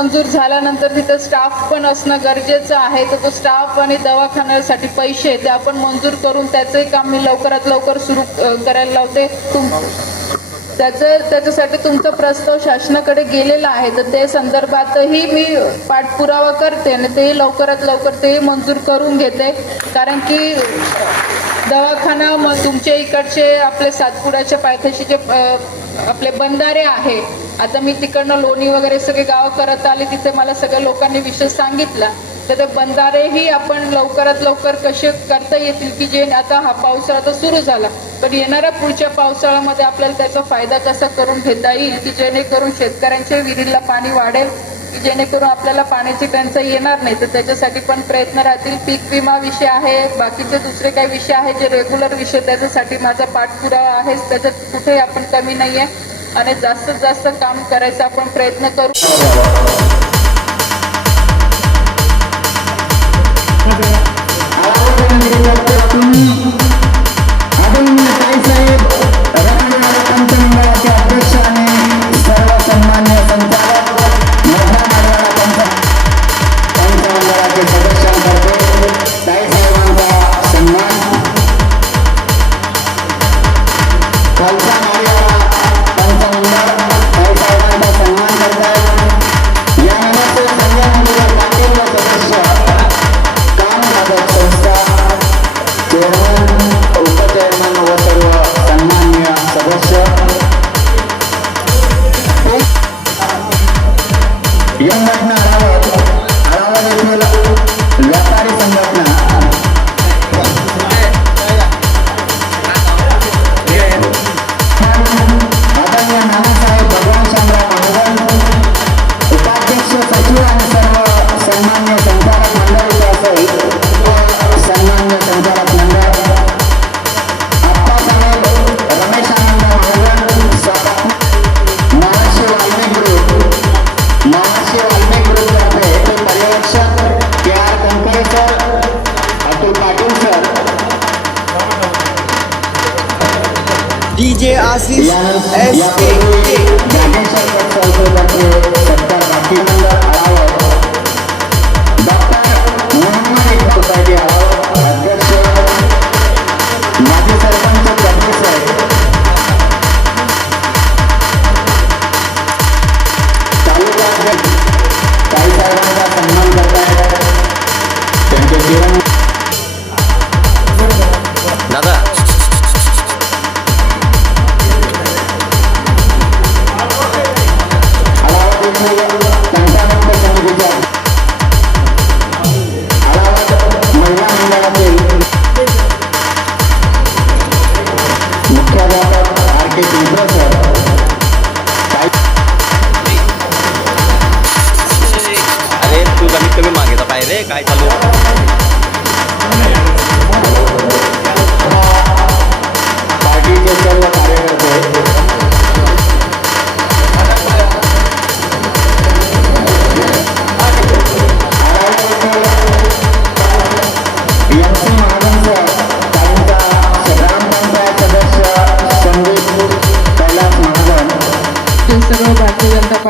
मंजूर झाल्यानंतर तिथं स्टाफ पण असणं गरजेचं आहे. तर तो स्टाफ आणि दवाखान्यासाठी पैसे ते आपण मंजूर करून त्याचंही काम मी लवकरात लवकर सुरू करायला लावते. तुम त्याचं त्याच्यासाठी तुमचा प्रस्ताव शासनाकडे गेलेला आहे. तर ते संदर्भातही मी पाठपुरावा करते आणि तेही लवकरात लवकर तेही मंजूर करून घेते. कारण की दवाखाना मग तुमच्या इकडचे आपले सातपुड्याच्या पायथ्याशीचे आपले बंधारे आहे. आता मी तिकडनं लोणी वगैरे सगळे गाव करत आले तिथे मला सगळ्या लोकांनी विषय सांगितला. तर ते बंधारेही आपण लवकरात लवकर कसे करता येतील की जे आता हा पावसाळा तर सुरू झाला. पण येणाऱ्या पुढच्या पावसाळ्यामध्ये आपल्याला त्याचा फायदा कसा करून घेता येईल की जेणेकरून शेतकऱ्यांच्या विहिरीला पाणी वाढेल? की जेणेकरून आपल्याला पाण्याची टंचाई येणार नाही. तर त्याच्यासाठी पण प्रयत्न राहतील. पीक विमा विषय आहे. बाकीचे दुसरे काही विषय आहे जे रेग्युलर विषय त्याच्यासाठी माझा पाठपुरावा आहे त्याच्यात कुठेही आपण कमी नाही आहे आणि जास्तीत जास्त काम करायचा आपण प्रयत्न करू. आदरणीय Oasis SP.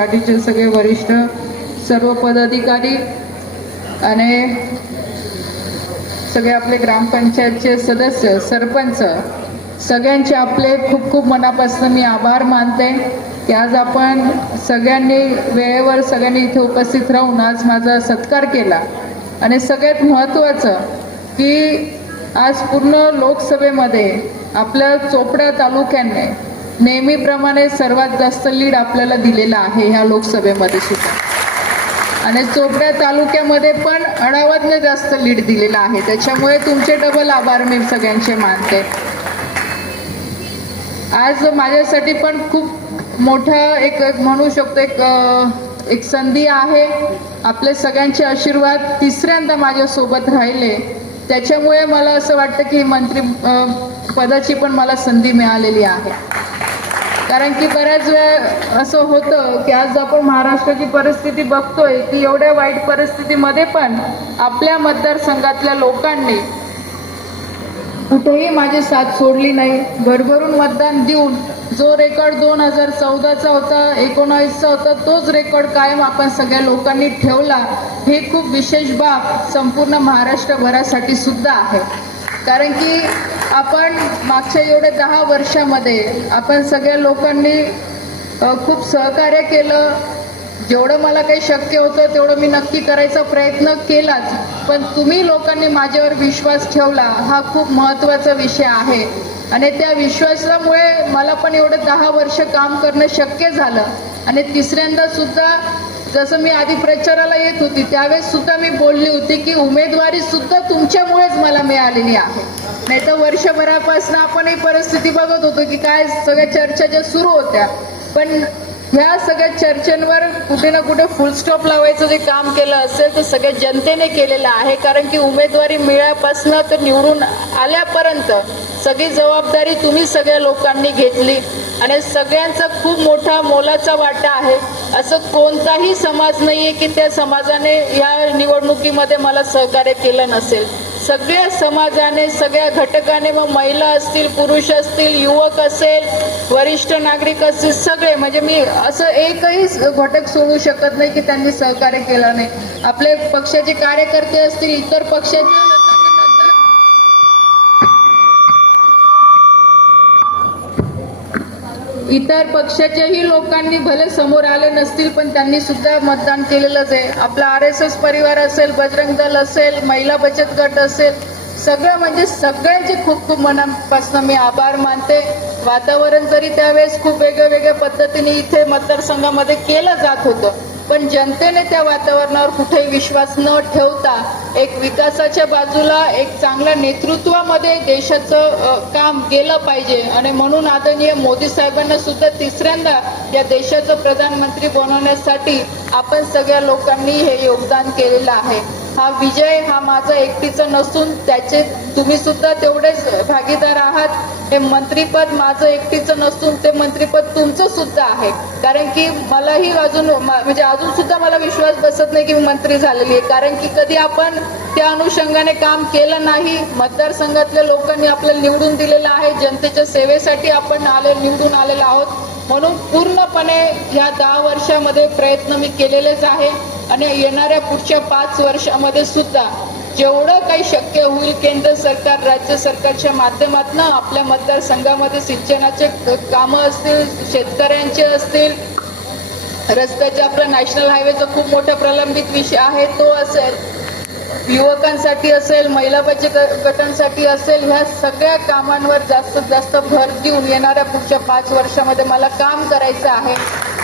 पार्टीचे सगळे वरिष्ठ सर्व पदाधिकारी आणि सगळे आपले ग्रामपंचायतचे सदस्य सरपंच सगळ्यांचे आपले खूप खूप मनापासून मी आभार मानते. की आज आपण सगळ्यांनी वेळेवर सगळ्यांनी इथे उपस्थित राहून आज माझा सत्कार केला. आणि सगळ्यात महत्त्वाचं की आज पूर्ण लोकसभेमध्ये आपल्या चोपड्या तालुक्याने नेहमीप्रमाणे सर्वात जास्त लीड आपल्याला दिलेला आहे ह्या लोकसभेमध्ये सुद्धा. आणि चोपड्या तालुक्यामध्ये पण अडावतने जास्त लीड दिलेला आहे. त्याच्यामुळे तुमचे डबल आभार मी सगळ्यांचे मानते. आज माझ्यासाठी पण खूप मोठा एक एक म्हणू शकतो एक एक संधी आहे. आपले सगळ्यांचे आशीर्वाद तिसऱ्यांदा माझ्यासोबत राहिले. त्याच्यामुळे मला असं वाटतं की मंत्री पदाची पण मला संधी मिळालेली आहे. कारण की बऱ्याच वेळा असं होतं की आज आपण महाराष्ट्राची परिस्थिती बघतोय की एवढ्या वाईट परिस्थितीमध्ये पण आपल्या मतदारसंघातल्या लोकांनी कुठेही माझी साथ सोडली नाही. भरभरून मतदान देऊन जो रेकॉर्ड दोन हजार चौदाचा होता एकोणावीसचा होता तोच रेकॉर्ड कायम आपण सगळ्या लोकांनी ठेवला. हे खूप विशेष बाब संपूर्ण महाराष्ट्रभरासाठी सुद्धा आहे. कारण की आपण मागच्या एवढ्या दहा वर्षामध्ये आपण सगळ्या लोकांनी खूप सहकार्य केलं. जेवढं मला काही शक्य होतं तेवढं मी नक्की करायचा प्रयत्न केलाच. पण तुम्ही लोकांनी माझ्यावर विश्वास ठेवला हा खूप महत्त्वाचा विषय आहे. आणि त्या विश्वासामुळे मला पण एवढं दहा वर्ष काम करणं शक्य झालं. आणि तिसऱ्यांदा सुद्धा जसं मी आधी प्रचाराला येत होती त्यावेळेस सुद्धा मी बोलली होती की उमेदवारी सुद्धा तुमच्यामुळेच मला मिळालेली आहे. नाही तर वर्षभरापासून आपण ही परिस्थिती बघत होतो की काय सगळ्या चर्चा ज्या सुरू होत्या. पण ह्या सगळ्या चर्चेंवर कुठे ना कुठे फुलस्टॉप लावायचं जे काम केलं असेल तर सगळ्या जनतेने केलेलं आहे. कारण की उमेदवारी मिळापासनं तर निवडून आल्यापर्यंत सगळी जबाबदारी तुम्ही सगळ्या लोकांनी घेतली. आणि सगळ्यांचा खूप मोठा मोलाचा वाटा आहे. असं कोणताही समाज नाही आहे की त्या समाजाने या निवडणुकीमध्ये मला सहकार्य केलं नसेल. सगळ्या समाजाने सगळ्या घटकाने मग महिला असतील पुरुष असतील युवक असेल वरिष्ठ नागरिक असतील सगळे. म्हणजे मी असं एकही घटक सोडू शकत नाही की त्यांनी सहकार्य केलं नाही. आपले पक्षाचे कार्यकर्ते असतील इतर पक्षाचे इतर पक्षाच्याही लोकांनी भले समोर आले नसतील पण त्यांनी सुद्धा मतदान केलेलंच आहे. आपला आर एस एस परिवार असेल बजरंग दल असेल महिला बचत गट असेल सगळं म्हणजे सगळ्यांचे खूप खूप मनापासून मी आभार मानते. वातावरण जरी त्यावेळेस खूप वेगळ्या वेगळ्या पद्धतीने इथे मतदारसंघामध्ये केलं जात होतं पण जनतेने त्या वातावरणावर कुठेही विश्वास न ठेवता एक विकासाच्या बाजूला एक चांगल्या नेतृत्वामध्ये देशाचं काम गेलं पाहिजे. आणि म्हणून आदरणीय मोदी साहेबांना सुद्धा तिसऱ्यांदा या देशाचं प्रधानमंत्री बनवण्यासाठी आपण सगळ्या लोकांनी हे योगदान केलेलं आहे. हा विजय हा माझा एकटीचा नसून त्याचे तुम्ही सुद्धा तेवढेच भागीदार आहात. हे मंत्रीपद माझं एकटीचं नसून ते मंत्रीपद तुमचं सुद्धा आहे. कारण की मलाही अजून मा- म्हणजे अजून सुद्धा मला विश्वास बसत नाही की मी मंत्री झालेली आहे. कारण की कधी आपण त्या अनुषंगाने काम केलं नाही मतदारसंघातल्या लोकांनी आपल्याला निवडून दिलेलं आहे. जनतेच्या सेवेसाठी आपण आले निवडून आलेलो आहोत. म्हणून पूर्णपणे या दहा वर्षामध्ये प्रयत्न मी केलेलेच आहे. आणि येणाऱ्या पुढच्या पाच वर्षामध्ये सुद्धा जेवढं काही शक्य होईल केंद्र सरकार राज्य सरकारच्या माध्यमातून आपल्या मतदारसंघामध्ये सिंचनाचे कामं असतील शेतकऱ्यांचे असतील. रस्त्याचे आपला नॅशनल हायवेचा खूप मोठा प्रलंबित विषय आहे तो असेल. युवकांसाठी असेल महिला बचत गटांसाठी असेल ह्या सगळ्या कामांवर जास्तीत जास्त भर देऊन येणाऱ्या पुढच्या पाच वर्षामध्ये मला काम करायचं आहे.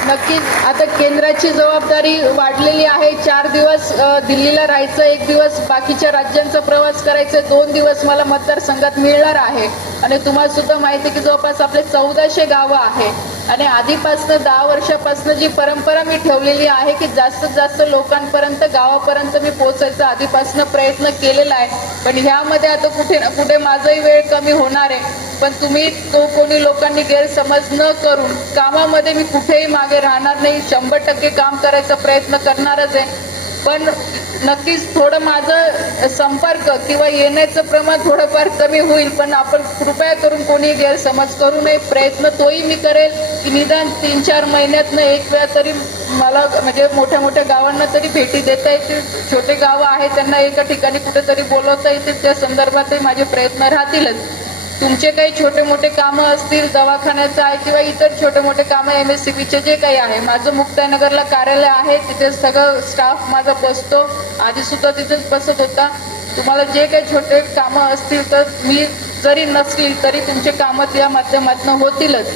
नक्कीच. आता केंद्राची जबाबदारी वाढलेली आहे. चार दिवस दिल्लीला राहायचं एक दिवस बाकीच्या राज्यांचा प्रवास करायचा दोन दिवस मला मतदारसंघात मिळणार आहे. आणि तुम्हाला सुद्धा माहिती आहे की जवळपास आपले चौदाशे गावं आहे. आणि आधीपासनं दहा वर्षापासनं जी परंपरा मी ठेवलेली आहे की जास्तीत जास्त लोकांपर्यंत गावापर्यंत मी पोहोचायचा आधीपासून प्रयत्न केलेला आहे. पण ह्यामध्ये आता कुठे ना कुठे माझाही वेळ कमी होणार आहे. पण तुम्ही तो कोणी लोकांनी गैरसमज न करून कामामध्ये मी कुठेही मागे राहणार नाही. शंभर टक्के काम करायचा प्रयत्न करणारच आहे. पण नक्कीच थोडं माझं संपर्क किंवा येण्याचं प्रमाण थोडंफार कमी होईल. पण आपण कृपया करून कोणी गैरसमज करू नये. प्रयत्न तोही मी करेल की निदान तीन चार महिन्यातनं एक वेळा तरी मला म्हणजे मोठ्या मोठ्या गावांना तरी भेटी देता येतील. छोटे गावं आहेत त्यांना एका ठिकाणी कुठेतरी बोलवता येतील. त्या संदर्भातही माझे प्रयत्न राहतीलच. तुमचे काही छोटे मोठे कामं असतील दवाखान्याचं आहे किंवा इतर छोटे मोठे कामं एम एस सी बीचे जे काही आहे माझं मुक्ताईनगरला कार्यालय आहे तिथे सगळं स्टाफ माझा बसतो. आधी सुद्धा तिथेच बसत होता. तुम्हाला जे काही छोटे कामं असतील तर मी जरी नसतील तरी तुमचे कामं त्या माध्यमातून होतीलच.